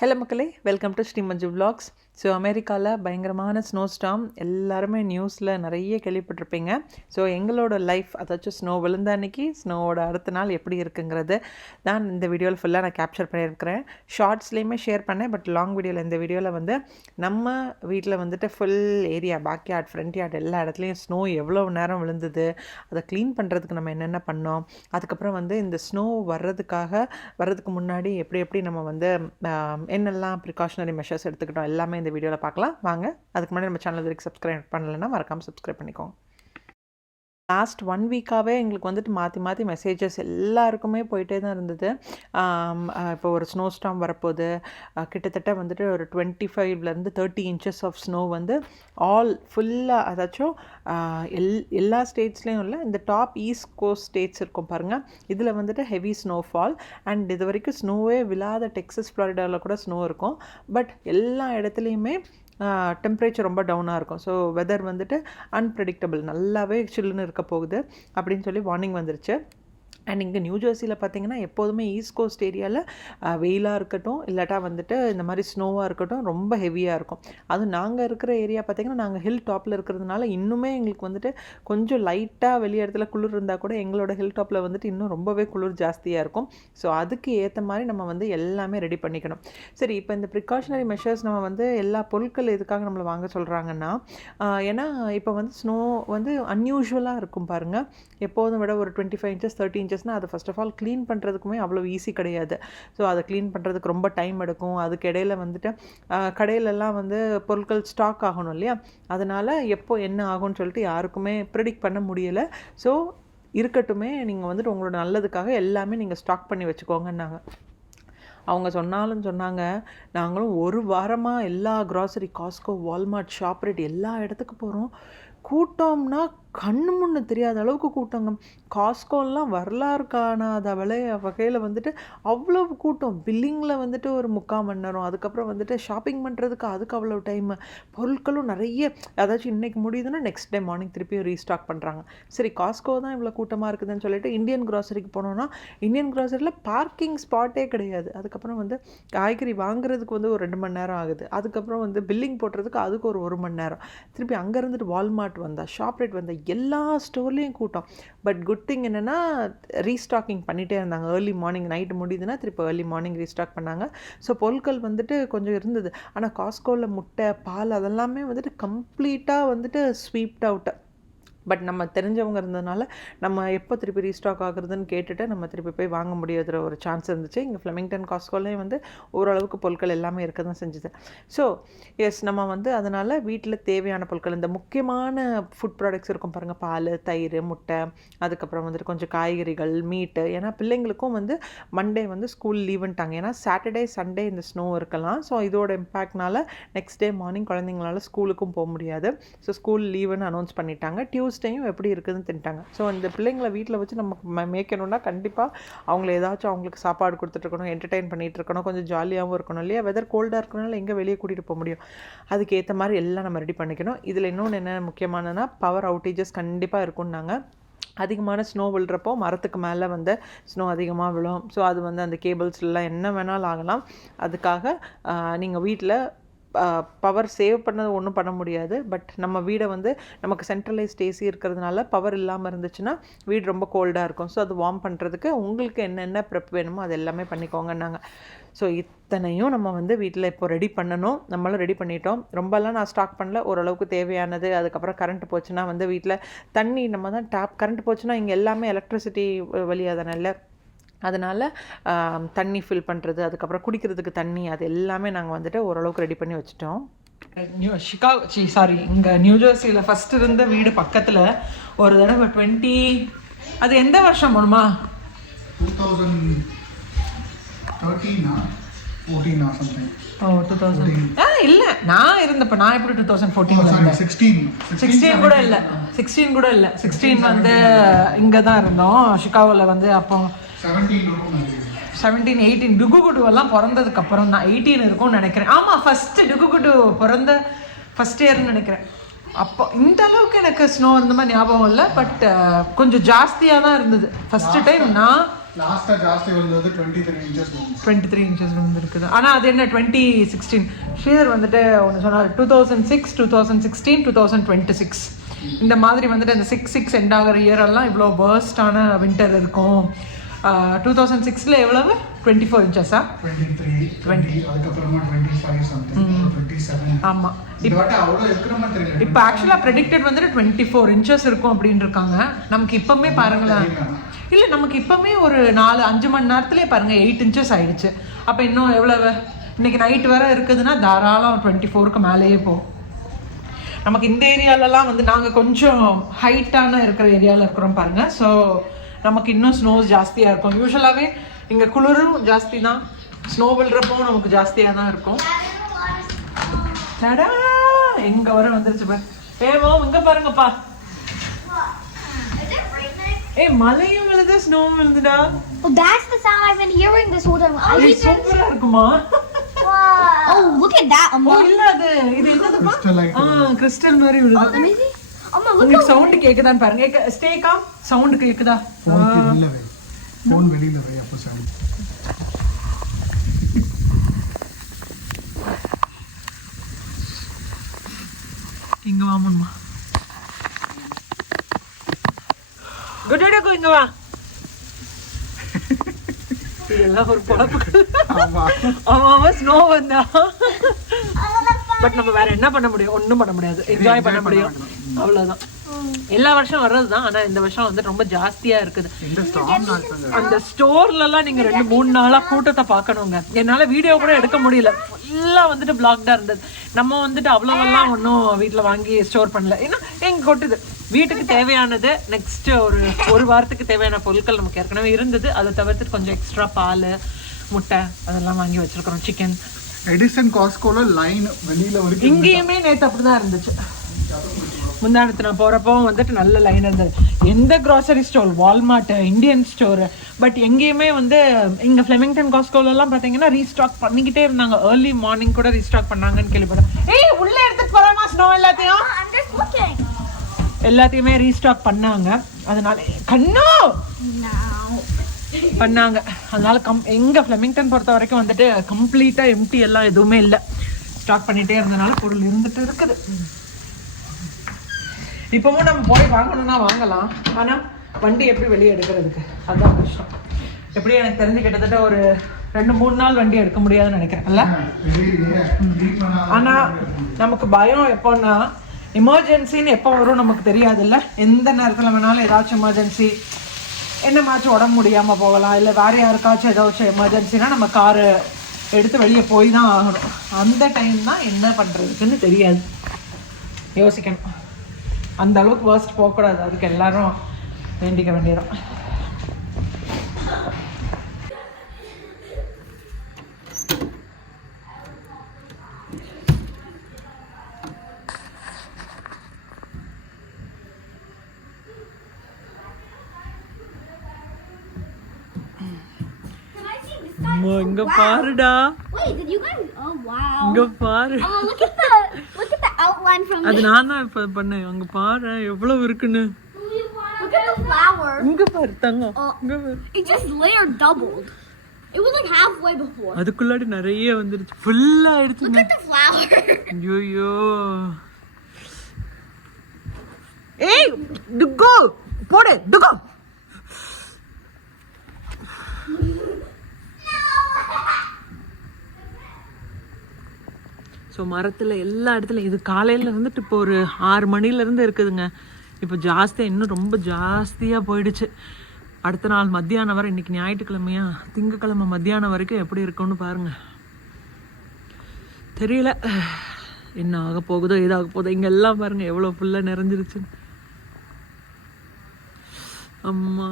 Hello மக்களே, welcome to Sri Manju vlogs. So அமெரிக்காவில் பயங்கரமான ஸ்னோ ஸ்டார்ம் எல்லாருமே நியூஸில் நிறைய கேள்விப்பட்டிருப்பீங்க. ஸோ எங்களோட லைஃப், அதாச்சும் ஸ்னோ விழுந்த அன்னைக்கு ஸ்னோவோட அடுத்த நாள் எப்படி இருக்குங்கிறது தான் இந்த வீடியோவில் ஃபுல்லாக நான் கேப்சர் பண்ணியிருக்கிறேன். ஷார்ட்ஸ்லேயுமே ஷேர் பண்ணேன், பட் லாங் வீடியோவில் இந்த வீடியோவில் வந்து நம்ம வீட்டில் வந்துட்டு full area, backyard, front yard எல்லா இடத்துலையும் ஸ்னோ எவ்வளோ நேரம் விழுந்தது, அதை க்ளீன் பண்ணுறதுக்கு நம்ம என்னென்ன பண்ணோம், அதுக்கப்புறம் வந்து இந்த ஸ்னோ வர்றதுக்கு முன்னாடி எப்படி நம்ம வந்து என்னெல்லாம் ப்ரிகாஷனரி மெஷர்ஸ் எடுத்துக்கிட்டோம் எல்லாமே இந்த வீடியோவில் பார்க்கலாம். வாங்க. அதுக்கு முன்னாடி நம்ம சேனல் வரைக்கும் சப்ஸ்கிரைப் பண்ணலைன்னா மறக்காமல் சப்ஸ்கிரைப் பண்ணிக்கோங்க. லாஸ்ட் 1 வீக்காகவே எங்களுக்கு வந்துட்டு மாற்றி மெசேஜஸ் எல்லாருக்குமே போயிட்டே தான் இருந்தது. இப்போ ஒரு ஸ்னோ ஸ்டார்ம் வரப்போகுது, கிட்டத்தட்ட வந்துட்டு ஒரு 25 to 30 inches ஆஃப் ஸ்னோ வந்து ஃபுல்லாக, அதாச்சும் எல்லா ஸ்டேட்ஸ்லேயும் இல்லை, இந்த டாப் ஈஸ்ட் கோஸ்ட் ஸ்டேட்ஸ் இருக்கும் பாருங்கள், இதில் வந்துட்டு ஹெவி ஸ்னோஃபால். அண்ட் இது வரைக்கும் ஸ்னோவே விழாத டெக்ஸஸ், ஃப்ளாரிடாவில் கூட ஸ்னோ இருக்கும். பட் எல்லா இடத்துலையுமே டெம்பரேச்சர் ரொம்ப டவுனாக இருக்கும். ஸோ வெதர் வந்துட்டு அன்பிரடிக்டபிள், நல்லாவே சில்லுன்னு இருக்க போகுது அப்படின்னு சொல்லி வார்னிங் வந்துருச்சு. அண்ட் இங்கே நியூ ஜெர்சியில் பார்த்திங்கன்னா எப்போதுமே ஈஸ்ட் கோஸ்ட் ஏரியாவில் வெயிலாக இருக்கட்டும், இல்லாட்டா வந்துட்டு இந்த மாதிரி ஸ்னோவாக இருக்கட்டும், ரொம்ப ஹெவியாக இருக்கும். அதுவும் நாங்கள் இருக்கிற ஏரியா பார்த்திங்கன்னா நாங்கள் ஹில் டாப்பில் இருக்கிறதுனால இன்னுமே எங்களுக்கு வந்துட்டு கொஞ்சம் லைட்டாக வெளியே இடத்துல குளிர் இருந்தால் கூட எங்களோட ஹில் டாப்பில் வந்துட்டு இன்னும் ரொம்பவே குளிர் ஜாஸ்தியாக இருக்கும். ஸோ அதுக்கு ஏற்ற மாதிரி நம்ம வந்து எல்லாமே ரெடி பண்ணிக்கணும். சரி, இப்போ இந்த ப்ரிகாஷனரி மெஷர்ஸ் நம்ம வந்து எல்லா பொருட்கள் எதுக்காக நம்மளை வாங்க சொல்கிறாங்கன்னா, ஏன்னா இப்போ வந்து ஸ்னோ வந்து அன்யூஷுவலாக இருக்கும் பாருங்கள். எப்போதும் விட ஒரு 25 inches 30 inches அதை ஃபர்ஸ்ட் ஆஃப் ஆல் க்ளீன் பண்ணுறதுக்குமே அவ்வளோ ஈஸி கிடையாது. ஸோ அதை க்ளீன் பண்ணுறதுக்கு ரொம்ப டைம் எடுக்கும். அதுக்கு இடையில வந்துட்டு கடையிலெல்லாம் வந்து பொருட்கள் ஸ்டாக் ஆகணும் இல்லையா, அதனால் எப்போ என்ன ஆகும்னு சொல்லிட்டு யாருக்குமே ப்ரிடிக்ட் பண்ண முடியலை. ஸோ இருக்கட்டுமே, நீங்கள் வந்துட்டு உங்களோட நல்லதுக்காக எல்லாமே நீங்கள் ஸ்டாக் பண்ணி வச்சுக்கோங்கன்னாங்க. அவங்க சொன்னாங்க, நாங்களும் ஒரு வாரமாக எல்லா க்ராசரி, காஸ்கோ, வால்மார்ட், ஷாப்ரெட் எல்லா இடத்துக்கு போகிறோம். கூட்டம்னா கண்ணு முன்னு தெரியாத அளவுக்கு கூட்டங்க. காஸ்கோலாம் வரலாறு காணாத வகையில் வந்துட்டு அவ்வளோ கூட்டம். பில்லிங்கில் வந்துட்டு ஒரு 3/4 மணி நேரம், அதுக்கப்புறம் வந்துட்டு ஷாப்பிங் பண்ணுறதுக்கு அதுக்கு அவ்வளோ டைமு. பொருட்களும் நிறைய, அதாச்சும் இன்றைக்கி முடியுதுன்னா நெக்ஸ்ட் டே மார்னிங் திருப்பியும் ரீஸ்டாக் பண்ணுறாங்க. சரி, காஸ்கோ தான் இவ்வளோ கூட்டமாக இருக்குதுன்னு சொல்லிட்டு இந்தியன் க்ராசரிக்கு போனோன்னா இந்தியன் க்ராசரியில் பார்க்கிங் ஸ்பாட்டே கிடையாது. அதுக்கப்புறம் வந்து காய்கறி வாங்குறதுக்கு வந்து ஒரு 2 மணி நேரம் ஆகுது. அதுக்கப்புறம் வந்து பில்லிங் போடுறதுக்கு அதுக்கு ஒரு 1 மணி நேரம். திருப்பி அங்கே இருந்துட்டு வால்மார்ட் வந்தால், ஷாப்ரெட் வந்தால், எல்லா ஸ்டோர்லேயும் கூட்டம். பட் குட் திங் என்னென்னா ரீஸ்டாக்கிங் பண்ணிகிட்டே இருந்தாங்க. ஏர்லி மார்னிங், நைட்டு முடியுதுன்னா திருப்பி ஏர்லி மார்னிங் ரீஸ்டாக் பண்ணாங்க. ஸோ பொருட்கள் வந்துட்டு கொஞ்சம் இருந்தது. ஆனால் காஸ்கோவில் முட்டை, பால் அதெல்லாமே வந்துட்டு கம்ப்ளீட்டாக வந்துட்டு ஸ்வீப்ட் அவுட். பட் நம்ம தெரிஞ்சவங்க இருந்ததுனால நம்ம எப்போ திருப்பி ரீஸ்டாக் ஆகுறதுன்னு கேட்டுட்டு நம்ம திருப்பி போய் வாங்க முடியாத ஒரு சான்ஸ் இருந்துச்சு. இங்கே ஃப்ளெமிங்டன் காஸ்கோலையும் வந்து ஓரளவுக்கு பொருட்கள் எல்லாமே இருக்க தான் செஞ்சுது. ஸோ எஸ், நம்ம வந்து அதனால் வீட்டில் தேவையான பொருட்கள், இந்த முக்கியமான ஃபுட் ப்ராடக்ட்ஸ் இருக்கும் பாருங்கள், பால், தயிர், முட்டை, அதுக்கப்புறம் வந்துட்டு கொஞ்சம் காய்கறிகள், மீட்டு. ஏன்னா பிள்ளைங்களுக்கும் வந்து மண்டே வந்து ஸ்கூல் லீவுன்ட்டாங்க. ஏன்னா சாட்டர்டே சண்டே இந்த ஸ்னோ இருக்கலாம். ஸோ இதோட இம்பேக்ட்னால நெக்ஸ்ட் டே மார்னிங் குழந்தைங்களால ஸ்கூலுக்கும் போக முடியாது. ஸோ ஸ்கூல் லீவுன்னு அனௌன்ஸ் பண்ணிட்டாங்க. டியூஸ்டேயும் எப்படி இருக்குதுன்னு தின்ட்டாங்க. ஸோ இந்த பிள்ளைங்களை வீட்டில் வச்சு நம்ம மேய்க்கணும்னா கண்டிப்பாக அவங்கள ஏதாச்சும் அவங்களுக்கு சாப்பாடு கொடுத்துட்ருக்கணும், என்டர்டெயின் பண்ணிகிட்டு இருக்கணும், கொஞ்சம் ஜாலியாகவும் இருக்கணும் இல்லையா. வெதர் கோல்டாக இருக்கனால எங்கே வெளியே கூட்டிகிட்டு போக முடியும். அதுக்கு ஏற்ற மாதிரி எல்லாம் நம்ம ரெடி பண்ணிக்கணும். இதில் இன்னொன்று என்ன முக்கியமானதுன்னா, பவர் அவுட்டேஜஸ் கண்டிப்பாக இருக்கும்னாங்க. அதிகமான ஸ்னோ விழுறப்போ மரத்துக்கு மேலே வந்து ஸ்னோ அதிகமாக விழும். ஸோ அது வந்து அந்த கேபிள்ஸ்லாம் என்ன வேணாலும் ஆகலாம். அதுக்காக நீங்கள் வீட்டில் பவர் சேவ் பண்ணது ஒன்றும் பண்ண முடியாது. பட் நம்ம வீடை வந்து நமக்கு சென்ட்ரலைஸ்ட் ஏசி இருக்கிறதுனால பவர் இல்லாமல் இருந்துச்சுன்னா வீடு ரொம்ப கோல்டாக இருக்கும். ஸோ அது வார்ம் பண்ணுறதுக்கு உங்களுக்கு என்னென்ன ப்ரெப் வேணுமோ அது எல்லாமே பண்ணிக்கோங்கன்னாங்க. ஸோ இத்தனையும் நம்ம வந்து வீட்டில் இப்போ ரெடி பண்ணணும். நம்மளும் ரெடி பண்ணிட்டோம். ரொம்பலாம் நான் ஸ்டாக் பண்ணல, ஓரளவுக்கு தேவையானது. அதுக்கப்புறம் கரண்ட் போச்சுன்னா வந்து வீட்டில் தண்ணி, நம்ம தான் கரண்ட் போச்சுன்னா இங்கே எல்லாமே எலக்ட்ரிசிட்டி வழியாக தானே இல்லை, அதனால் தண்ணி ஃபில் பண்ணுறது, அதுக்கப்புறம் குடிக்கிறதுக்கு தண்ணி, அது எல்லாமே நாங்கள் வந்துட்டு ஓரளவுக்கு ரெடி பண்ணி வச்சுட்டோம். இங்கே நியூ ஜெர்சியில் ஃபஸ்ட்டு இருந்த வீடு பக்கத்தில் ஒரு தடவை 20, அது எந்த வருஷம் வருமா, 2013 இல்லை, நான் இருந்தப்போ, நான் எப்படி 2014 16 கூட இல்லை, 16 வந்து இங்கே தான் இருந்தோம் சிகாகோவில். வந்து அப்போ 17 18 டுகுகுடுவெல்லாம் பிறந்ததுக்கப்புறம் தான் 18 இருக்கும்னு நினைக்கிறேன். ஆமாம், ஃபஸ்ட்டு டுகுகுடு பிறந்த ஃபஸ்ட் இயர்னு நினைக்கிறேன். அப்போ இந்த அளவுக்கு எனக்கு ஸ்னோ இருந்த மாதிரி ஞாபகம் இல்லை. பட் கொஞ்சம் ஜாஸ்தியாக தான் இருந்தது ஃபஸ்ட்டு டைம். நான் லாஸ்ட்டாக ஜாஸ்தி வந்தது 23 inches 23 inches வந்துருக்குது. ஆனால் அது என்ன 2016 ஸ்ரீதர் வந்துட்டு ஒன்று சொன்னார் 2006, 2016, 2026 இந்த மாதிரி வந்துட்டு அந்த 6 எண்ட் ஆகிற இயரெல்லாம் இவ்வளோ வேர்ஸ்டான வின்டர் இருக்கும். 2006 எவ்வளவு 24 inches-ஆ 23, 20 அதுக்கப்புறமா 25 something 27. ஆமாம். இப்போ அவ்வளோ இருக்கிற மாதிரி தெரியல. இப்போ ஆக்சுவலாக ப்ரெடிக்டட் வந்துட்டு 24 inches இருக்கும் அப்படின்னு இருக்காங்க. நமக்கு இப்போமே பாருங்களேன், இல்லை நமக்கு இப்போமே ஒரு 4-5 மணி நேரத்துலேயே பாருங்கள் 8 inches ஆயிடுச்சு. அப்போ இன்னும் எவ்வளவு இன்னைக்கு நைட்டு வரை இருக்குதுன்னா தாராளம் 24க்கு மேலேயே போகும். நமக்கு இந்த ஏரியாலலாம் வந்து நாங்கள் கொஞ்சம் ஹைட்டான இருக்கிற ஏரியாவில் இருக்கிறோம் பாருங்கள். ஸோ நமக்கு இன்னும் ஸ்னோஸ் ஜாஸ்தியாக இருக்கும். யூஸ்வலாகவே இங்கே குளிரும் ஜாஸ்தி தான், ஸ்னோ விழுறப்போ நமக்கு ஜாஸ்தியாக தான் இருக்கும். டடா எங்கே வர வந்துருச்சு பாரு. ஏமோ இங்கே பாருங்கப்பா. ஏய் மலையும் விழுது ஸ்னோவும் விழுதுடா. Well, that's the sound I've been hearing this whole time. சூப்பரா இருக்குமா? Oh, look at that. இல்ல அது இது என்னதுப்பா? கிறிஸ்டல் மாதிரி விழுது. Let me see. Amma, look உங்களுக்கு சவுண்ட் கேக்குதான்னு பாருங்க. Stay com. சவுண்ட் கேக்குதா? ஃபோன் வெளியில வை அப்போ சவுண்ட். இங்க வாமும்மா. குட் டே கோ இங்க வா. இதெல்லாம் ஒரு பொழப்பு. ஆமா ஸ்னோ வந்தா. பட் நம்ம வேற என்ன பண்ண முடியும்? ஒன்றும் பண்ண முடியாது. என்ஜாய் பண்ண முடியும், அவ்வளோதான். எல்லா வருஷம் வர்றது தான், ஆனால் இந்த வருஷம் வந்து ரொம்ப ஜாஸ்தியாக இருக்குது. அந்த ஸ்டோர்லலாம் நீங்கள் 2-3 நாளாக கூட்டத்தை பார்க்கணுங்க. என்னால் வீடியோ கூட எடுக்க முடியல, ஃபுல்லாக வந்துட்டு பிளாக்டாக இருந்தது. நம்ம வந்துட்டு அவ்வளோவெல்லாம் ஒன்றும் வீட்டில் வாங்கி ஸ்டோர் பண்ணல. ஏன்னா எங்க கொட்டுது. வீட்டுக்கு தேவையானது நெக்ஸ்ட் ஒரு வாரத்துக்கு தேவையான பொருட்கள் நமக்கு ஏற்கனவே இருந்தது. அதை தவிர்த்துட்டு கொஞ்சம் எக்ஸ்ட்ரா பால், முட்டை அதெல்லாம் வாங்கி வச்சிருக்கிறோம். சிக்கன் எடிசன் காஸ்கோல லைன் வெளியில வரைக்கும். இங்கேயுமே நேற்று அப்படிதான் இருந்துச்சு. முந்தானத்து நான் போகிறப்போ வந்துட்டு நல்ல லைன் இருந்தது. எந்த grocery store, Walmart, Indian store, but எங்கேயுமே வந்து இங்கே ஃப்ளெமிங்டன் காஸ்கோலெல்லாம் பார்த்தீங்கன்னா ரீஸ்டாக் பண்ணிக்கிட்டே இருந்தாங்க. ஏர்லி மார்னிங் கூட ரீஸ்டாக் பண்ணாங்கன்னு கேள்விப்பட்டேன். ஏய் உள்ளே எடுத்துட்டு போகிறாமா ஸ்னோ எல்லாத்தையுமே ரீஸ்டாக் பண்ணாங்க. அதனால கண்ணோ பண்ணாங்க. அதனால எங்கள் ஃப்ளெமிங்டன் பொறுத்த வரைக்கும் வந்துட்டு கம்ப்ளீட்டாக எம்டி எல்லாம் எதுவுமே இல்லை. ஸ்டாக் பண்ணிகிட்டே இருந்தனால பொருள் இருந்துட்டு இருக்குது. இப்போவும் நம்ம போய் வாங்கணும்னா வாங்கலாம், ஆனால் வண்டி எப்படி வெளியே எடுக்கிறதுக்கு அதுதான் கஷ்டம். எப்படி எனக்கு தெரிஞ்சு கிட்டத்தட்ட ஒரு 2-3 நாள் வண்டி எடுக்க முடியாதுன்னு நினைக்கிறேன்ல. ஆனால் நமக்கு பயம் எப்போன்னா எமர்ஜென்சின்னு எப்போ வரும் நமக்கு தெரியாதுல்ல. எந்த நேரத்தில் வேணாலும் ஏதாச்சும் எமர்ஜென்சி, என்னமாச்சும் உடம்பு முடியாமல் போகலாம், இல்லை வேறு யாருக்காச்சும் ஏதாச்சும் எமர்ஜென்சினா நம்ம காரு எடுத்து வெளியே போய் தான் ஆகணும். அந்த டைம் தான் என்ன பண்ணுறதுக்குன்னு தெரியாது, யோசிக்கணும். அந்த அளவுக்கு வேர்ஸ்ட் போகக்கூடாது. அதுக்கு எல்லாரும் வேண்டிக்க வேண்டியதான். இங்க பாருடா. Wait, did you guys? Oh wow. இங்க பாரு. Oh, look at the outline from அது நான் தான் இப்ப பண்ணேன். அங்க பாரு எவ்வளவு இருக்குன்னு. Look at the flower. இங்க பாரு தங்கம். இங்க பாரு. It just layer doubled. It was like halfway before. அதுக்குள்ளாடி நிறைய வந்துருச்சு. ஃபுல்லா ஆயிடுச்சு. Look at the flower. ஐயோ. ஏய் டுகோ போடு டுகோ. ஸோ மரத்தில் எல்லா இடத்துலையும் இது காலையில் இருந்துட்டு இப்போ ஒரு 6 மணிலேருந்து இருக்குதுங்க. இப்போ ஜாஸ்தியாக இன்னும் ரொம்ப ஜாஸ்தியாக போயிடுச்சு. அடுத்த நாள் மத்தியானம் வரை, இன்றைக்கி ஞாயிற்றுக்கிழமையா, திங்கக்கிழமை மத்தியானம் வரைக்கும் எப்படி இருக்குன்னு பாருங்கள். தெரியல என்ன ஆக போகுதோ ஏதாக போகுதோ. இங்கே எல்லாம் பாருங்கள் எவ்வளோ ஃபுல்லாக நிறைஞ்சிருச்சுன்னு. அம்மா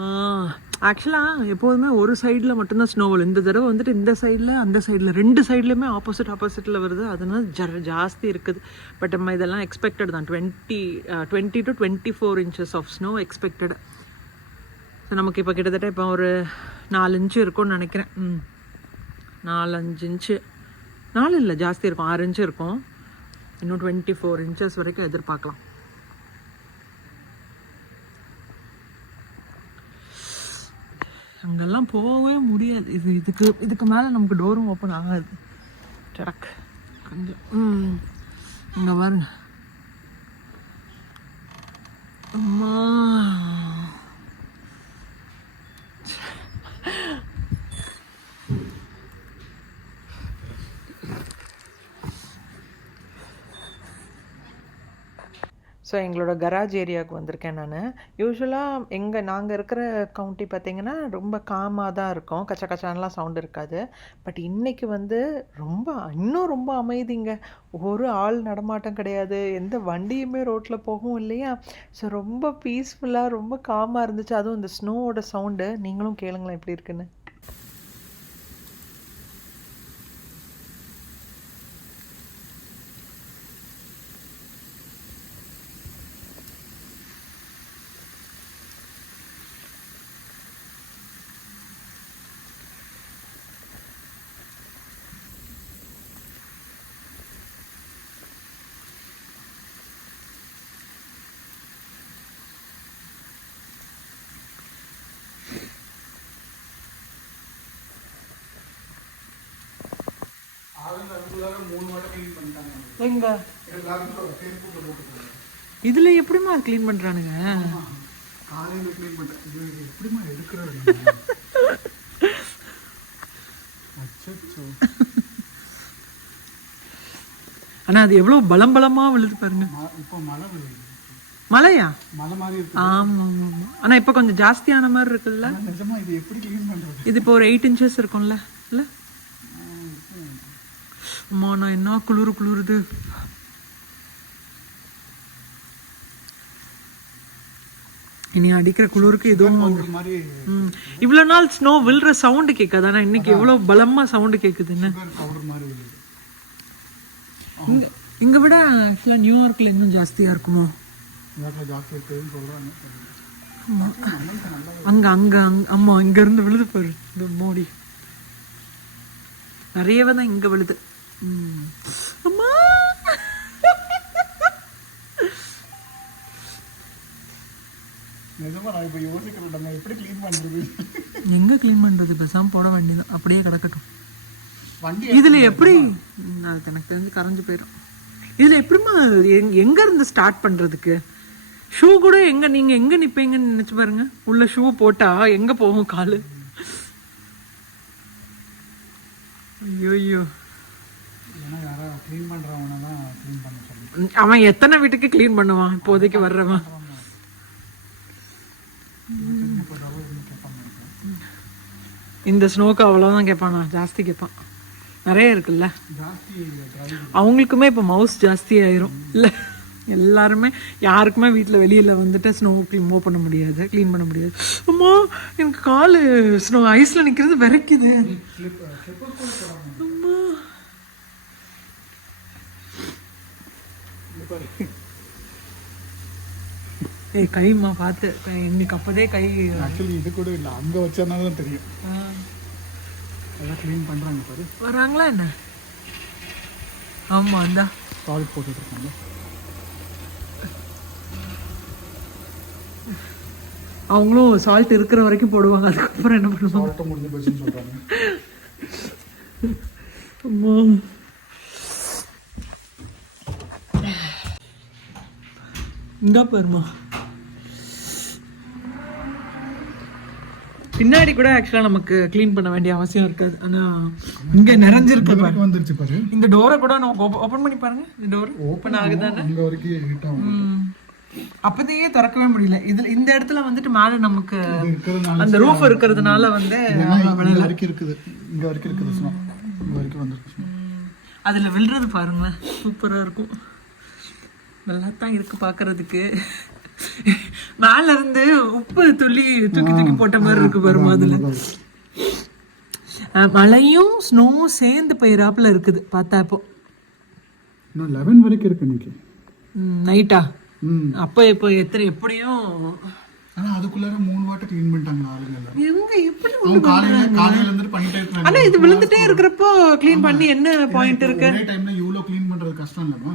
ஆக்சுவலாக எப்போதுமே ஒரு சைடில் மட்டும்தான் ஸ்னோ விழும். இந்த தடவை வந்துட்டு இந்த சைடில் அந்த சைடில் 2 சைட்லையுமே ஆப்போசிட்டில் வருது. அதனால ஜாஸ்தி இருக்குது. பட் நம்ம இதெல்லாம் எக்ஸ்பெக்டட் தான். 20 to 24 inches of snow expected. So நமக்கு இப்போ கிட்டத்தட்ட இப்போ ஒரு 4 inch இருக்கும்னு நினைக்கிறேன். 4-5 inch, 4 இல்லை ஜாஸ்தி இருக்கும், 6 inch இருக்கும். இன்னும் 24 inches வரைக்கும் எதிர்பார்க்கலாம். அங்கெல்லாம் போகவே முடியாது. இதுக்கு மேலே நமக்கு டோரும் ஓப்பன் ஆகாது. டடக் கொஞ்சம் இங்கே பாருங்க. அம்மா ஸோ எங்களோட கராஜ் ஏரியாவுக்கு வந்திருக்கேன் நான். யூஸ்வலாக நாங்கள் இருக்கிற கவுண்டி பார்த்திங்கன்னா ரொம்ப காமாக தான் இருக்கும், கச்ச கச்சான்லாம் சவுண்ட் இருக்காது. பட் இன்றைக்கி வந்து இன்னும் ரொம்ப அமைதிங்க. ஒரு ஆள் நடமாட்டம் கிடையாது, எந்த வண்டியுமே ரோட்டில் போகவும் இல்லையா. ஸோ ரொம்ப பீஸ்ஃபுல்லாக ரொம்ப காமாக இருந்துச்சு. அதுவும் இந்த ஸ்னோவோட சவுண்டு நீங்களும் கேளுங்களேன் எப்படி இருக்குன்னு. எங்க இதுல எப்படிமா கிளீன் பண்றானுங்க? காலையில கிளீன் பண்றேன். இது எப்படிமா எடுக்கிறது? ஆனா அது எவ்வளவு பலமா விழுது பாருங்க. இப்போ மழை விழுது. மழையா? மழை மாதிரி இருக்கு. ஆமா ஆமா. ஆனா இப்ப கொஞ்சம் ஜாஸ்தியான மாதிரி இருக்குல்ல. நிஜமா இது எப்படி கிளீன் பண்றது? இது இப்போ ஒரு 8 inches இருக்கும்ல இல்ல? அம்மா நான் என்ன குளிருது. இனி அடிக்கிற குளிருக்கு இதுவும் இவ்வளவு நாள் ஸ்னோ விழுற சவுண்டு கேட்காது. ஆனா இன்னைக்கு எவ்வளவு பலமா சவுண்டு கேக்குதுன்னு. இங்க விட ஆக்சுவலா நியூயார்க்ல இன்னும் ஜாஸ்தியா இருக்குமோ? அங்க அங்க அம்மா இங்க இருந்து விழுது பாரு இந்த மோடி. நிறையவே தான் இங்க விழுது. அம்மா எங்க கிளீன் பண்றது? பேசாம போட வேண்டியதான், அப்படியே கிடக்கட்டும். இதுல எப்படி அது எனக்கு தெரிஞ்சு கரைஞ்சு போயிடும். இதுல எப்படிமா எங்க இருந்து ஸ்டார்ட் பண்றதுக்கு? ஷூ கூட நீங்க எங்க நிப்பீங்கன்னு நினைச்சு பாருங்க. உள்ள ஷூ போட்டா எங்க போகும் காலு? ஐயோ அவன் எத்தனை வீட்டுக்கு கிளீன் பண்ணுவான் இப்போதைக்கு வர்றவன்? இந்த ஸ்னோக்கு அவ்வளவுதான் கேட்பானா? ஜாஸ்தி கேட்பான். நிறைய இருக்குல்ல, அவங்களுக்குமே இப்போ மவுஸ் ஜாஸ்தி ஆயிரும் இல்லை? எல்லாருமே யாருக்குமே வீட்டில் வெளியில் வந்துட்டு ஸ்னோ மூவ் பண்ண முடியாது, க்ளீன் பண்ண முடியாது. அம்மா எனக்கு கால் ஸ்னோ ஐஸில் நிற்கிறது விரைக்குது. அம்மா ஏய் கைம்மா பார்த்து, இன்னைக்கு அப்போதே கை ஆக்சுவலி இது கூட இல்லை, அங்கே வச்சதுனால தான் தெரியும். எல்லாம் க்ளீன் பண்ணுறாங்க பாரு. வராங்களா என்ன? ஆமாம் அந்த சால்ட் போட்டுட்டு இருக்காங்க. அவங்களும் சால்ட் இருக்கிற வரைக்கும் போடுவாங்க, அதுக்கப்புறம் என்ன பண்ணுவாங்க? சால்ட்டை முடிஞ்சு போச்சுன்னு சொல்கிறாங்க. அம்மா இந்தா பாருமா, பின்னாடி கூட ஆக்சுவலாக நமக்கு க்ளீன் பண்ண வேண்டிய அவசியம் இருக்காது. ஆனால் இங்கே நிறைஞ்சிருக்கு பாரு, வந்துருச்சு பாரு. இந்த டோரை கூட நம்ம ஓப்பன் பண்ணி பாருங்க. இந்த டோர் ஓப்பன் ஆகுதானே? இங்கே வரைக்கும் ஹீட் ஆகும். அப்போதையே திறக்கவே முடியல. இதில் இந்த இடத்துல வந்துட்டு மேலே நமக்கு அந்த ரூஃப் இருக்கிறதுனால வந்து வரைக்கும் இருக்குது, இங்கே வரைக்கும் இருக்குது ஸ்னோ, இங்கே வரைக்கும் வந்துருக்கு. அதில் விழுறது பாருங்களேன், சூப்பராக இருக்கும். நல்லா தான் இருக்குது பார்க்கறதுக்கு. மேல இருந்து உப்பு துள்ளி தூக்கி தூக்கி போட்ட மாதிரி இருக்கு பாருமா. அதுல மழையும் ஸ்னோவும் சேர்ந்து போயிராப்புல இருக்குது பார்த்தா. இப்போ 11 வரைக்கும் இருக்கு இன்னைக்கு நைட்டா. அப்போ இப்போ எப்படியும் ஆனா அதுக்குள்ளார 3 வாட்டர் க்ளீன் பண்ணிட்டாங்க ஆளுங்க. இவங்க எப்படி காலையில இருந்து பண்ணிட்டே இருக்காங்க. ஆனா இது விழுந்துட்டே இருக்கிறப்போ க்ளீன் பண்ணி என்ன பாயிண்ட் இருக்கு? ஒரே டைம்ல இவ்வளவு க்ளீன் பண்றது கஷ்டம் இல்லமா?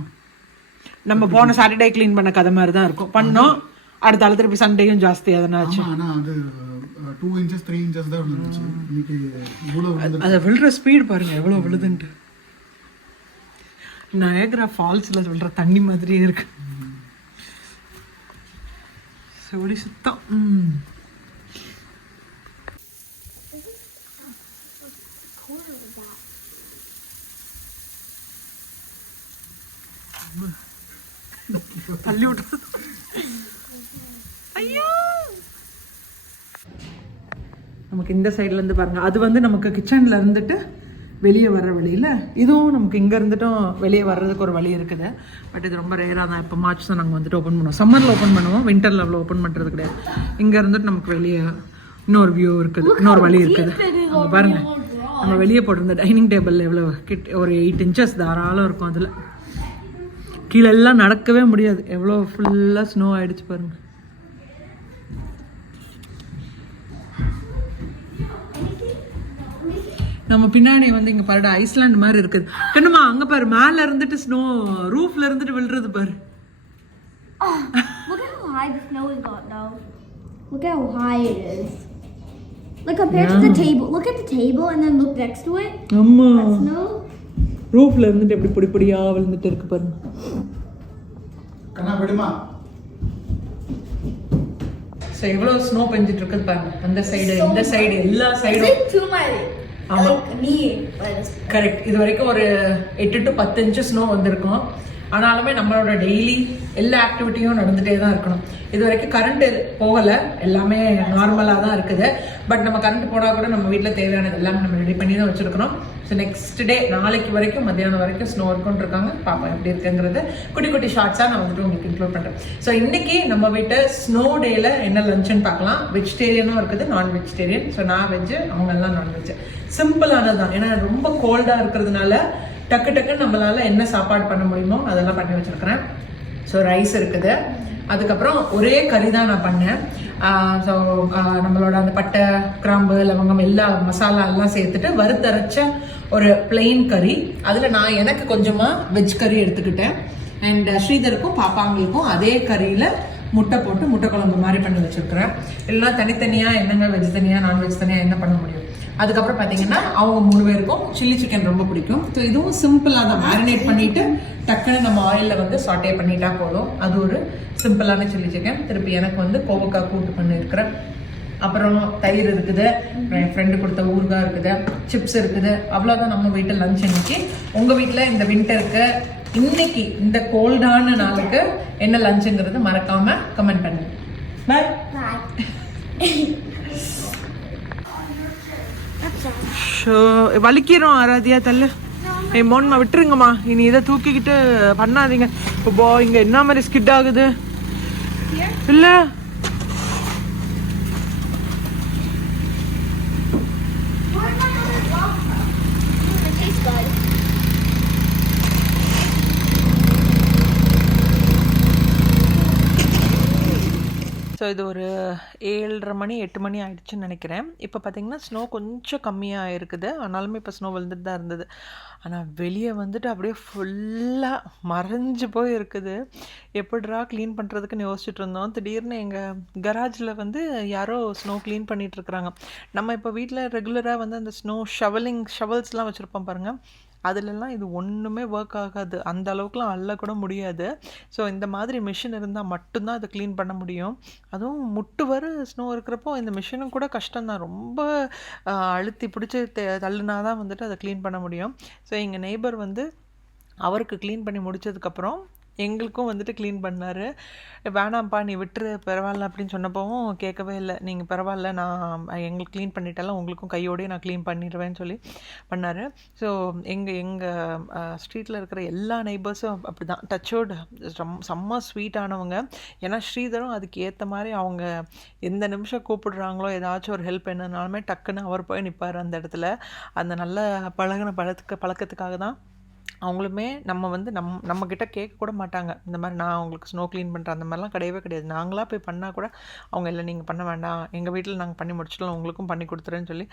நம்ம போன சாட்டர்டே க்ளீன் பண்ண கதை மாதிரி தான் இருக்கும். பண்ணோம், அடுத்த ஆள் திருப்பி சண்டையும் ஜாஸ்தி அதனாச்சு. ஆனால் அது 2 inches 3 inches தான் விழுந்துச்சு. இன்னைக்கு இவ்வளோ அதை விழுற ஸ்பீடு பாருங்க எவ்வளோ விழுதுன்ட்டு. நயகரா ஃபால்ஸில் விழுற தண்ணி மாதிரியே இருக்கு. செவடி சுத்தம். தள்ளி விட்டு ஐயோ நமக்கு இந்த சைட்லேருந்து பாருங்கள், அது வந்து நமக்கு கிச்சனில் இருந்துட்டு வெளியே வர்ற வழியில், இதுவும் நமக்கு இங்கே இருந்துட்டும் வெளியே வர்றதுக்கு ஒரு வழி இருக்குது. பட் இது ரொம்ப ரேராக தான், இப்போ மார்ச் தான் நாங்கள் வந்துட்டு ஓப்பன் பண்ணுவோம். சம்மரில் ஓப்பன் பண்ணுவோம், வின்டரில் அவ்வளோ ஓப்பன் பண்ணுறது கிடையாது. இங்கே இருந்துட்டு நமக்கு வெளியே இன்னொரு வியூ இருக்குது, இன்னொரு வழி இருக்குது. அங்கே பாருங்கள், நம்ம வெளியே போட்டிருந்த டைனிங் டேபிள் எவ்வளோ ஒரு 8 inches தாராளம் இருக்கும். அதில் கீழே எல்லாம் நடக்கவே முடியாது, எவ்வளோ ஃபுல்லாக ஸ்னோ ஆகிடுச்சு பாருங்கள். நம்ம பின்னாடி வந்து இங்கே பாரு ஐஸ்லாண்ட் மாதிரி இருக்குது. கண்ணுமா அங்கே பாரு, மேலே இருந்துட்டு ஸ்னோ ரூஃப்ல இருந்துட்டு விழுறது பாரு. Look at how high the snow has got now. Look how high it is. Like compared to the table. Look at the table and then look next to it. ஆமா, That snow. ரூஃப்ல இருந்துட்டு எப்படி பொடி பொடியா விழுந்துட்டு இருக்கு பாருங்க. கண்ணா விடுமா. So எவ்வளோ ஸ்னோ பெஞ்சிட்டு இருக்குது பாருங்க. அந்த சைடு இந்த சைடு எல்லா சைடும். It's like to my knee. Correct. இது வரைக்கும் ஒரு 8 to 10 inches ஸ்னோ வந்திருக்கும். ஆனாலுமே நம்மளோட டெய்லி எல்லா ஆக்டிவிட்டியும் நடந்துகிட்டே தான் இருக்கணும். இது வரைக்கும் கரண்ட் போகலை, எல்லாமே நார்மலாக தான் இருக்குது. பட் நம்ம கரண்ட் போனால் கூட நம்ம வீட்டில் தேவையானது எல்லாமே நம்ம ரெடி பண்ணி தான் வச்சுருக்கணும். ஸோ நெக்ஸ்ட் டே நாளைக்கு வரைக்கும் மத்தியானம் வரைக்கும் ஸ்னோ இருக்குன்னு இருக்காங்க. பாப்பா எப்படி இருக்குங்கிறது குட்டி குட்டி ஷார்ட்ஸாக நான் வந்துட்டு உங்களுக்கு இன்க்ளூட் பண்ணுறேன். ஸோ இன்றைக்கி நம்ம வீட்டை ஸ்னோ டேயில் என்ன லஞ்சுன்னு பார்க்கலாம். வெஜிடேரியனும் இருக்குது, நான் வெஜிடேரியன். ஸோ நான் வெஜ்ஜு, அவங்கெல்லாம் நான்வெஜ்ஜு. சிம்பிளானது தான், ஏன்னா ரொம்ப கோல்டாக இருக்கிறதுனால டக்கு டக்குன்னு நம்மளால் என்ன சாப்பாடு பண்ண முடியுமோ அதெல்லாம் பண்ணி வச்சுருக்கிறேன். ஸோ ரைஸ் இருக்குது, அதுக்கப்புறம் ஒரே கறி தான் நான் பண்ணேன். ஸோ நம்மளோட அந்த பட்டை கிராம்பு லவங்கம் எல்லா மசாலா எல்லாம் சேர்த்துட்டு வறுத்தரைச்ச ஒரு பிளெயின் கறி. அதில் நான் எனக்கு கொஞ்சமாக வெஜ் கறி எடுத்துக்கிட்டேன். அண்ட் ஸ்ரீதருக்கும் பாப்பாங்களுக்கும் அதே கறியில் முட்டை போட்டு முட்டை குழம்பு மாதிரி பண்ணி வச்சுருக்கிறேன். எல்லாம் தனித்தனியாக என்னங்க வெஜ் தனியாக நான்வெஜ் தனியாக என்ன பண்ண முடியும். அதுக்கப்புறம் பார்த்தீங்கன்னா அவங்க 3 பேருக்கும் சில்லி சிக்கன் ரொம்ப பிடிக்கும். ஸோ இதுவும் சிம்பிளாக தான், மேரினேட் பண்ணிவிட்டு டக்குன்னு நம்ம ஆயிலில் வந்து சாட்டே பண்ணிட்டா போதும். அது ஒரு சிம்பிளான சில்லி சிக்கன். திருப்பி எனக்கு வந்து கோவக்காய் கூட்டு பண்ணியிருக்கிறேன். அப்புறம் தயிர் இருக்குது, என் ஃப்ரெண்டு கொடுத்த ஊறுகாய் இருக்குது, சிப்ஸ் இருக்குது. அவ்வளோதான் நம்ம வீட்டில் லஞ்ச் இன்னைக்கு. உங்கள் வீட்டில் இந்த வின்டருக்கு இன்னைக்கு இந்த கோல்டான நாளுக்கு என்ன லஞ்சுங்கிறது மறக்காம கமெண்ட் பண்ணுங்க. பாய். வலிக்கிறோம் ஆராதியா தள்ளு. மோன்மா விட்டுருங்கம்மா, இனி இதை தூக்கிக்கிட்டு பண்ணாதீங்க. இப்போ இங்க என்ன மாதிரி ஸ்கிட் ஆகுது இல்ல. ஸோ இது ஒரு 7:30 மணி 8 மணி ஆயிடுச்சுன்னு நினைக்கிறேன். இப்போ பார்த்தீங்கன்னா ஸ்னோ கொஞ்சம் கம்மியாக இருக்குது, ஆனாலுமே இப்போ ஸ்னோ விழுந்துட்டு தான் இருந்தது. ஆனால் வெளியே வந்துட்டு அப்படியே ஃபுல்லாக மறைஞ்சு போய் இருக்குது. எப்படிரா க்ளீன் பண்ணுறதுக்குன்னு யோசிச்சுட்டு இருந்தோம். திடீர்னு எங்கள் கராஜில் வந்து யாரோ ஸ்னோ க்ளீன் பண்ணிகிட்ருக்குறாங்க. நம்ம இப்போ வீட்டில் ரெகுலராக வந்து அந்த ஸ்னோ ஷவல்ஸ்லாம் வச்சுருப்போம் பாருங்கள், அதிலெல்லாம் இது ஒன்றுமே ஒர்க் ஆகாது, அந்த அளவுக்குலாம் அள்ளக்கூட முடியாது. ஸோ இந்த மாதிரி மிஷின் இருந்தால் மட்டும்தான் அதை க்ளீன் பண்ண முடியும். அதுவும் முட்டு வர ஸ்னோ இருக்கிறப்போ இந்த மிஷினும் கூட கஷ்டம்தான், ரொம்ப அழுத்தி பிடிச்சி தள்ளுனா தான் வந்துட்டு அதை க்ளீன் பண்ண முடியும். ஸோ எங்கள் நெய்பர் வந்து அவருக்கு க்ளீன் பண்ணி முடித்ததுக்கப்புறம் எங்களுக்கும் வந்துட்டு க்ளீன் பண்ணார். வேணாம்ப்பா நீ விட்டுரு பரவாயில்ல அப்படின்னு சொன்னப்போவும் கேட்கவே இல்லை. நீங்கள் பரவாயில்ல, நான் எங்களுக்கு க்ளீன் பண்ணிட்டாலும் உங்களுக்கும் கையோடையே நான் க்ளீன் பண்ணிடுவேன்னு சொல்லி பண்ணார். ஸோ எங்கள் ஸ்ட்ரீட்டில் இருக்கிற எல்லா நெய்பர்ஸும் அப்படி தான், டச்சோடு செம்ம ஸ்வீட்டானவங்க. ஏன்னா ஸ்ரீதரும் அதுக்கு ஏற்ற மாதிரி அவங்க எந்த நிமிஷம் கூப்பிடுறாங்களோ ஏதாச்சும் ஒரு ஹெல்ப் என்னன்னாலுமே டக்குன்னு அவர் போய் நிற்பார் அந்த இடத்துல. அந்த நல்ல பழக்கத்துக்காக தான் அவங்களுமே நம்ம வந்து நம்மக்கிட்ட கேட்கக்கூட மாட்டாங்க. இந்த மாதிரி நான் அவங்களுக்கு ஸ்னோ க்ளீன் பண்ணுறேன் அந்த மாதிரிலாம் கிடையவே கிடையாது. நாங்களாக போய் பண்ணால் கூட அவங்க இல்லை நீங்கள் பண்ண வேண்டாம், எங்கள் வீட்டில் நாங்கள் பண்ணி முடிச்சிட்டோம், உங்களுக்கும் பண்ணி கொடுத்துறேன்னு சொல்லி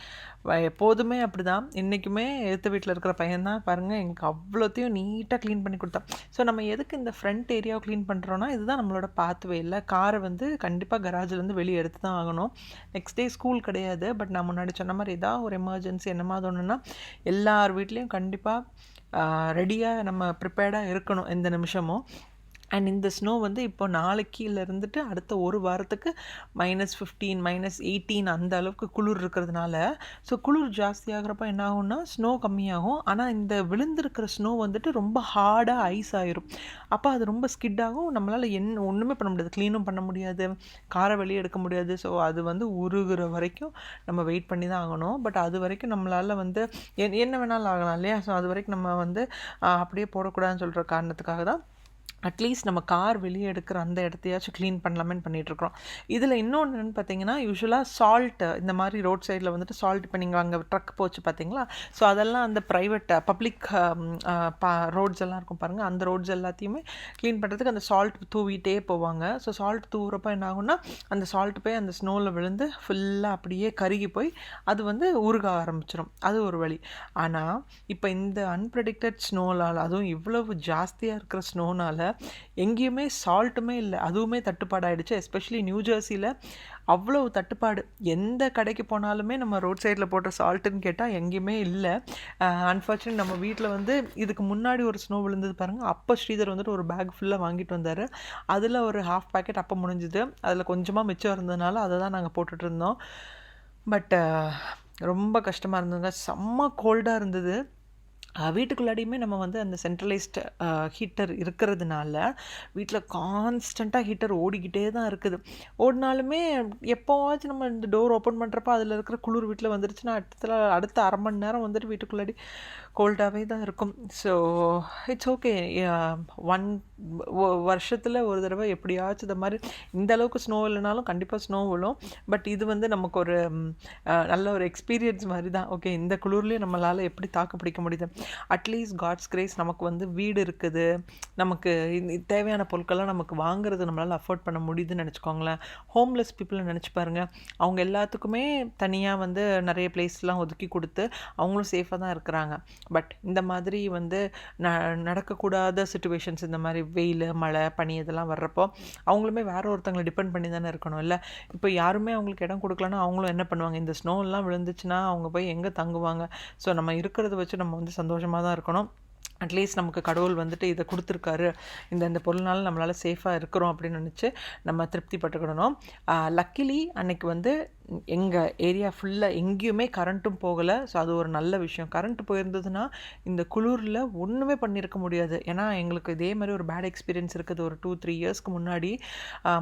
எப்போதுமே அப்படி தான். இன்றைக்குமே எதிர்த்த வீட்டில் இருக்கிற பையன் தான் பாருங்கள் எங்களுக்கு அவ்வளோத்தையும் நீட்டாக க்ளீன் பண்ணி கொடுத்தான். ஸோ நம்ம எதுக்கு இந்த ஃப்ரண்ட் ஏரியாவை க்ளீன் பண்ணுறோன்னா இதுதான் நம்மளோட பாத்வே. இல்லை காரை வந்து கண்டிப்பாக கராஜிலேருந்து வெளியே எடுத்து தான் ஆகணும். நெக்ஸ்ட் டே ஸ்கூல் கிடையாது. பட் நான் முன்னாடி சொன்ன மாதிரி ஏதாவது ஒரு எமர்ஜென்சி என்னமாவது ஒன்றுன்னா எல்லார் வீட்லேயும் கண்டிப்பாக ரெடியாக நம்ம ப்ரிப்பேர்டாக இருக்கணும் எந்த நிமிஷமும். அண்ட் இந்த ஸ்னோ வந்து இப்போ நாளைக்கில் இருந்துட்டு அடுத்த ஒரு வாரத்துக்கு -15 -18 அந்த அளவுக்கு குளிர் இருக்கிறதுனால, ஸோ குளிர் ஜாஸ்தியாகிறப்ப என்ன ஆகும்னா ஸ்னோ கம்மியாகும். ஆனால் இந்த விழுந்திருக்கிற ஸ்னோ வந்துட்டு ரொம்ப ஹார்டாக ஐஸ் ஆயிரும். அப்போ அது ரொம்ப ஸ்கிட் ஆகும். நம்மளால் ஒன்றுமே பண்ண முடியாது, க்ளீனும் பண்ண முடியாது, காரை வெளியே எடுக்க முடியாது. ஸோ அது வந்து உருகிற வரைக்கும் நம்ம வெயிட் பண்ணி தான் ஆகணும். பட் அது வரைக்கும் நம்மளால் வந்து என்ன வேணாலும் ஆகலாம் இல்லையா? ஸோ அது வரைக்கும் நம்ம வந்து அப்படியே போடக்கூடாதுன்னு சொல்கிற காரணத்துக்காக தான் அட்லீஸ்ட் நம்ம கார் வெளியே எடுக்கிற அந்த இடத்தையாச்சும் க்ளீன் பண்ணலாமேன்னு பண்ணிகிட்ருக்குறோம். இதில் இன்னொன்று என்னென்னு பார்த்தீங்கன்னா, யூஸ்வலாக சால்ட்டு இந்த மாதிரி ரோட் சைடில் வந்துட்டு சால்ட் இப்போ நீங்கள் அங்கே ட்ரக் போச்சு பார்த்தீங்களா? ஸோ அதெல்லாம் அந்த ப்ரைவேட் பப்ளிக் ரோட்ஸ் எல்லாம் இருக்கும் பாருங்கள், அந்த ரோட்ஸ் எல்லாத்தையுமே க்ளீன் பண்ணுறதுக்கு அந்த சால்ட் தூவிட்டே போவாங்க. ஸோ சால்ட் தூவுறப்ப என்ன ஆகும்னா அந்த சால்ட் போய் அந்த ஸ்னோவில் விழுந்து ஃபுல்லாக அப்படியே கருகி போய் அது வந்து உருக ஆரம்பிச்சிடும். அது ஒரு வழி. ஆனால் இப்போ இந்த அன்பிரடிக்டட் ஸ்னோனால், அதுவும் இவ்வளவு ஜாஸ்தியாக இருக்கிற ஸ்னோனால் எங்கேயுமே சால்ட்டுமே இல்லை, அதுவுமே தட்டுப்பாடாயிடுச்சு. எஸ்பெஷலி நியூ ஜெர்சியில் அவ்வளோ தட்டுப்பாடு. எந்த கடைக்கு போனாலுமே நம்ம ரோட் சைடில் போட்ட சால்ட்டுன்னு கேட்டால் எங்கேயுமே இல்லை. அன்ஃபார்ச்சுனேட் நம்ம வீட்டில் வந்து இதுக்கு முன்னாடி ஒரு ஸ்னோ விழுந்தது பாருங்கள், அப்போ ஸ்ரீதர் வந்துட்டு ஒரு பேக் ஃபுல்லாக வாங்கிட்டு வந்தார். அதில் ஒரு ½ பேக்கெட் அப்போ முடிஞ்சுது. அதில் கொஞ்சமாக மிச்சம் இருந்ததுனால அதை தான் நாங்கள் போட்டுட்டு இருந்தோம். பட் ரொம்ப கஷ்டமாக இருந்ததுங்க. செம்ம கோல்டாக இருந்தது. வீட்டுக்குள்ளாடியுமே நம்ம வந்து அந்த சென்ட்ரலைஸ்டு ஹீட்டர் இருக்கிறதுனால வீட்டில் கான்ஸ்டண்ட்டாக ஹீட்டர் ஓடிக்கிட்டே தான் இருக்குது. ஓடினாலுமே எப்போவாச்சும் நம்ம இந்த டோர் ஓப்பன் பண்ணுறப்ப அதில் இருக்கிற குளிர் வீட்டில் வந்துருச்சுன்னா அடுத்த அரை மணி நேரம் வந்துட்டு வீட்டுக்குள்ளாடி கோல்டாகவே தான் இருக்கும். So it's okay. வருஷத்தில் ஒரு தடவை எப்படியாச்சும் இந்த மாதிரி இந்த அளவுக்கு ஸ்னோ இல்லைனாலும் கண்டிப்பாக ஸ்னோ விழும். பட் இது வந்து நமக்கு ஒரு நல்ல ஒரு எக்ஸ்பீரியன்ஸ் மாதிரி தான். ஓகே, இந்த குளிர்லேயும் நம்மளால் எப்படி தாக்கு பிடிக்க முடியுது. அட்லீஸ்ட் காட்ஸ் கிரேஸ் நமக்கு வந்து வீடு இருக்குது, நமக்கு தேவையான பொருட்கள்லாம் நமக்கு வாங்குறது நம்மளால் அஃபோர்ட் பண்ண முடியுதுன்னு நினச்சிக்கோங்களேன். ஹோம்லெஸ் பீப்புளை நினச்சி பாருங்கள். அவங்க எல்லாத்துக்குமே தனியாக வந்து நிறைய பிளேஸ்லாம் ஒதுக்கி கொடுத்து அவங்களும் சேஃபாக தான் இருக்கிறாங்க. பட் இந்த மாதிரி வந்து நடக்கக்கூடாத சிச்சுவேஷன்ஸ், இந்த மாதிரி வெயில், மழை, பனி இதெல்லாம் வர்றப்போ அவங்களுமே வேற ஒருத்தங்களை டிபெண்ட் பண்ணி தானே இருக்கணும் இல்லை? இப்போ யாருமே அவங்களுக்கு இடம் கொடுக்கலன்னா அவங்களும் என்ன பண்ணுவாங்க? இந்த ஸ்னோலாம் விழுந்துச்சுன்னா அவங்க போய் எங்கே தங்குவாங்க? ஸோ நம்ம இருக்கிறத வச்சு நம்ம வந்து சந்தோஷமாக தான் இருக்கணும். அட்லீஸ்ட் நமக்கு கடவுள் வந்துட்டு இதை கொடுத்துருக்காரு, இந்த பொருள்னால நம்மளால் சேஃபாக இருக்கிறோம் அப்படின்னு நினச்சி நம்ம திருப்தி பட்டுக்கிடணும். லக்கிலி அன்னைக்கு வந்து எங்கள் ஏரியா ஃபுல்லாக எங்கேயுமே கரண்ட்டும் போகலை. ஸோ அது ஒரு நல்ல விஷயம். கரண்ட் போயிருந்ததுன்னா இந்த குளிரில் ஒன்றுமே பண்ணியிருக்க முடியாது. ஏன்னா எங்களுக்கு இதே மாதிரி ஒரு பேட் எக்ஸ்பீரியன்ஸ் இருக்குது. ஒரு 2-3 இயர்ஸ்க்கு முன்னாடி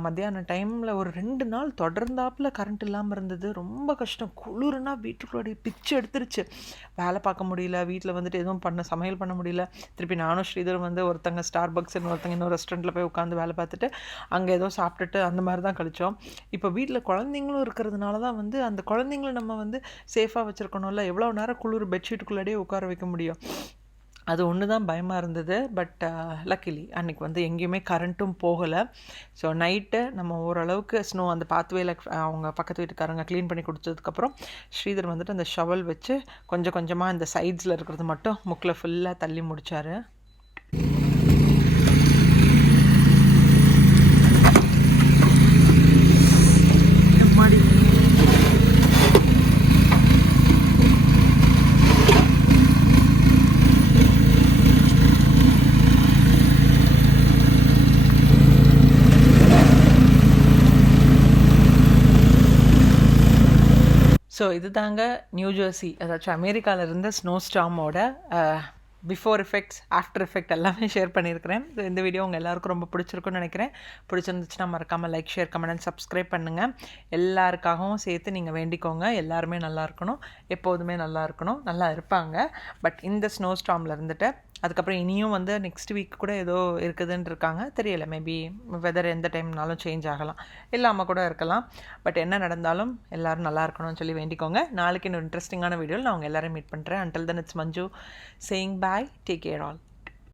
மத்தியான டைமில் ஒரு 2 நாள் தொடர்ந்தாப்பில் கரண்ட் இல்லாமல் இருந்தது. ரொம்ப கஷ்டம். குளிர்னா வீட்டுக்குள்ளே பிச்சு எடுத்துருச்சு. வேலை பார்க்க முடியல, வீட்டில் வந்துட்டு எதுவும் சமையல் பண்ண முடியல. திருப்பி நானும் ஸ்ரீதரும் வந்து ஒருத்தங்க ஸ்டார்பக்ஸ்ன்னு ஒருத்தங்க இன்னொரு ரெஸ்டாரண்ட்டில் போய் உட்காந்து வேலை பார்த்துட்டு அங்கே ஏதோ சாப்பிட்டுட்டு அந்த மாதிரி தான் கழிச்சோம். இப்போ வீட்டில் குழந்தைங்களும் இருக்கிறதுனால தான் வந்து அந்த குழந்தைங்கள நம்ம வந்து சேஃபாக வச்சுருக்கணும்ல. எவ்வளோ நேரம் குளிர் பெட்ஷீட்டுக்குள்ளாடியே உட்கார வைக்க முடியும்? அது ஒன்று தான் பயமாக இருந்தது. பட் லக்கிலி அன்றைக்கி வந்து எங்கேயுமே கரண்ட்டும் போகலை. ஸோ நைட்டு நம்ம ஓரளவுக்கு ஸ்னோ அந்த பாத்வேல அவங்க பக்கத்து வீட்டுக்காரங்க க்ளீன் பண்ணி கொடுத்ததுக்கப்புறம் ஸ்ரீதர் வந்துட்டு அந்த ஷவல் வச்சு கொஞ்சம் கொஞ்சமாக இந்த சைட்ஸில் இருக்கிறது மட்டும் முக்கில் ஃபுல்லாக தள்ளி முடித்தார். ஸோ இது தாங்க நியூ ஜெர்சி, அதாச்சும் அமெரிக்காவில் இருந்த ஸ்னோ ஸ்டார்மோட பிஃபோர் எஃபெக்ட்ஸ், ஆஃப்டர் எஃபெக்ட் எல்லாமே ஷேர் பண்ணியிருக்கிறேன். ஸோ இந்த வீடியோ உங்கள் எல்லாருக்கும் ரொம்ப பிடிச்சிருக்குன்னு நினைக்கிறேன். பிடிச்சிருந்துச்சுன்னா மறக்காமல் like, share, comment and subscribe பண்ணுங்கள். எல்லாருக்காகவும் சேர்த்து நீங்கள் வேண்டிக்கோங்க. எல்லாருமே நல்லா இருக்கணும், எப்போதுமே நல்லா இருக்கணும், நல்லா இருப்பாங்க. பட் இந்த ஸ்னோ ஸ்டார்மில் இருந்துட்டு அதுக்கப்புறம் இனியும் வந்து நெக்ஸ்ட் வீக் கூட ஏதோ இருக்குதுன்னு இருக்காங்க, தெரியல. மேபி வெதர் எந்த டைம்னாலும் சேஞ்ச் ஆகலாம், இல்லாமல் கூட இருக்கலாம். பட் என்ன நடந்தாலும் எல்லோரும் நல்லா இருக்கணும்னு சொல்லி வேண்டிக்கோங்க. நாளைக்கு இன்னொரு இன்ட்ரெஸ்டிங்கான வீடியோவில் நான் உங்கள் எல்லோரும் மீட் பண்ணுறேன். Until then, it's Manju saying bye. Take care all.